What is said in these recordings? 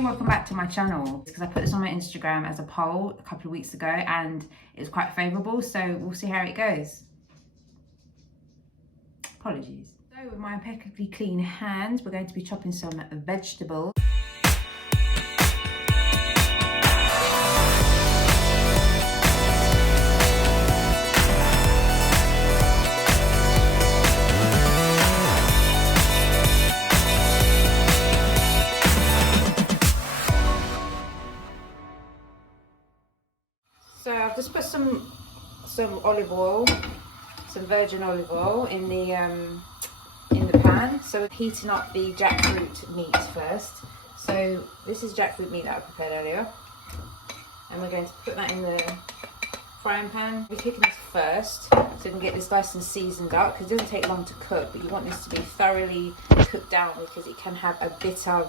Hey, welcome back to my channel, because I put this on my Instagram as a poll a couple of weeks ago and it was quite favourable, so we'll see how it goes. Apologies. So with my impeccably clean hands, we're going to be chopping some vegetables. So I've just put some olive oil, some virgin olive oil in the pan. So we're heating up the jackfruit meat first. So this is jackfruit meat that I prepared earlier, and we're going to put that in the frying pan. We're cooking this first so we can get this nice and seasoned up, because it doesn't take long to cook, but you want this to be thoroughly cooked down because it can have a bitter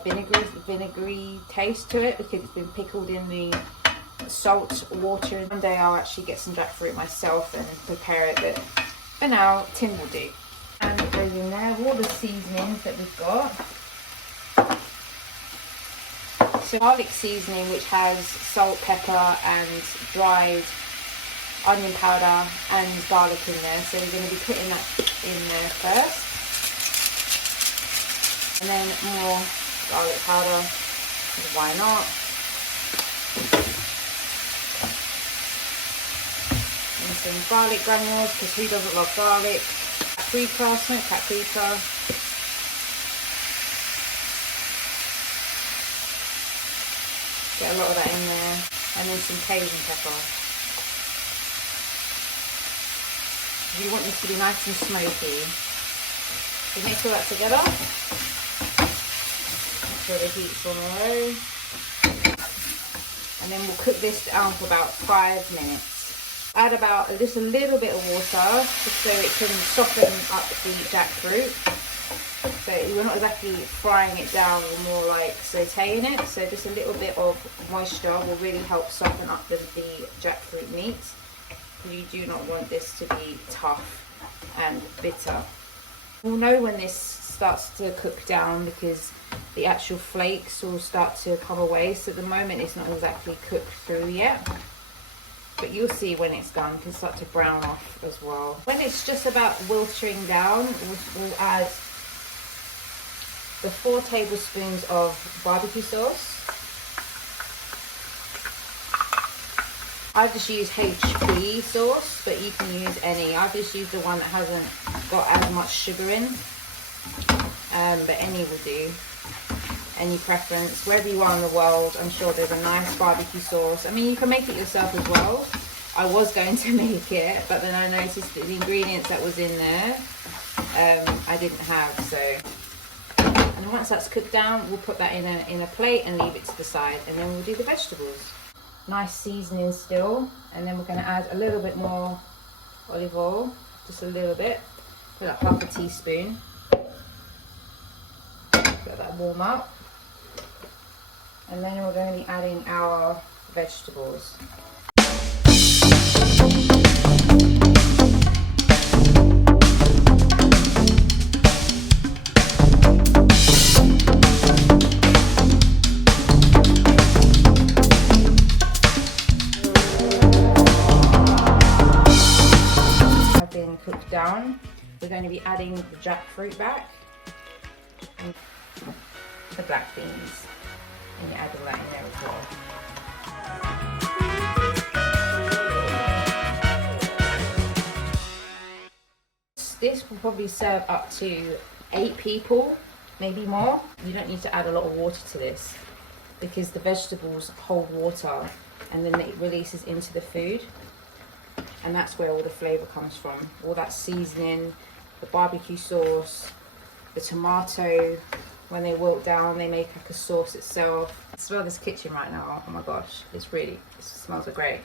vinegary taste to it because it's been pickled in the salt water. One day I'll actually get some jackfruit myself and prepare it, but for now Tim will do. And it goes in there with all the seasonings that we've got. So garlic seasoning, which has salt, pepper and dried onion powder and garlic in there. So we're going to be putting that in there first, and then more garlic powder, why not. And some garlic granules, because who doesn't love garlic. Paprika, smoked paprika. Get a lot of that in there. And then some Cajun pepper. You want this to be nice and smoky. So mix all that together. Make sure the heat's on low. And then we'll cook this down for about 5 minutes. Add about just a little bit of water, just so it can soften up the jackfruit. So we're not exactly frying it down, we're more like sauteing it. So just a little bit of moisture will really help soften up the jackfruit meat. You do not want this to be tough and bitter. We'll know when this starts to cook down because the actual flakes will start to come away. So at the moment it's not exactly cooked through yet, but you'll see when it's done, it can start to brown off as well. When it's just about wilting down, we'll add the 4 tablespoons of barbecue sauce. I've just used HP sauce, but you can use any. I've just used the one that hasn't got as much sugar in, but any will do. Any preference, wherever you are in the world, I'm sure there's a nice barbecue sauce. I mean, you can make it yourself as well. I was going to make it, but then I noticed that the ingredients that was in there, I didn't have. So, and once that's cooked down, we'll put that in a plate and leave it to the side, and then we'll do the vegetables. Nice seasoning still, and then we're going to add a little bit more olive oil, just a little bit, like half a teaspoon. Let that warm up, and then we're going to be adding our vegetables. Cooked down, we're going to be adding the jackfruit back and the black beans, and you add all that in there as well. This will probably serve up to 8 people, maybe more. You don't need to add a lot of water to this because the vegetables hold water and then it releases into the food. And that's where all the flavour comes from. All that seasoning, the barbecue sauce, the tomato, when they wilt down, they make like a sauce itself. I smell this kitchen right now, oh my gosh, it smells great.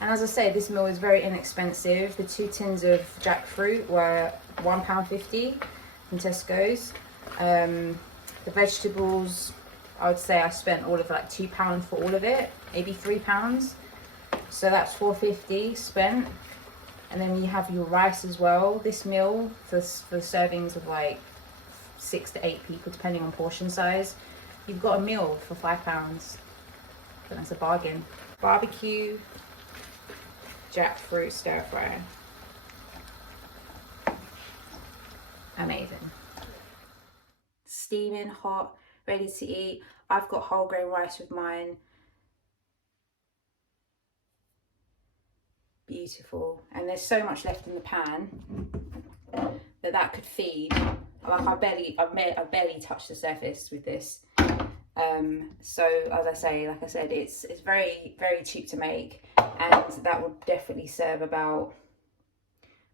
And as I say, this meal is very inexpensive. The 2 tins of jackfruit were £1.50 from Tesco's. The vegetables, I would say I spent all of like £2 for all of it, maybe £3. So that's $4.50 spent. And then you have your rice as well. This meal for servings of like 6 to 8 people, depending on portion size, you've got a meal for £5. And that's a bargain. BBQ Jackfruit stir fry. Amazing. Steaming hot, ready to eat. I've got whole grain rice with mine. Beautiful. And there's so much left in the pan that could feed. Like I barely touched the surface with this. So as I say, like I said, it's very, very cheap to make, and that would definitely serve about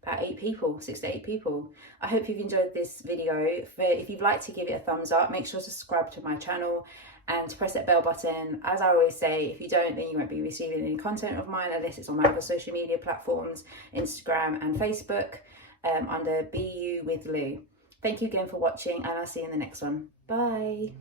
8 people, 6 to 8 people. I hope you've enjoyed this video. If you'd like to give it a thumbs up, make sure to subscribe to my channel and to press that bell button. As I always say, if you don't, then you won't be receiving any content of mine unless it's on my other social media platforms, Instagram and Facebook, under BU with Lou. Thank you again for watching, and I'll see you in the next one. Bye.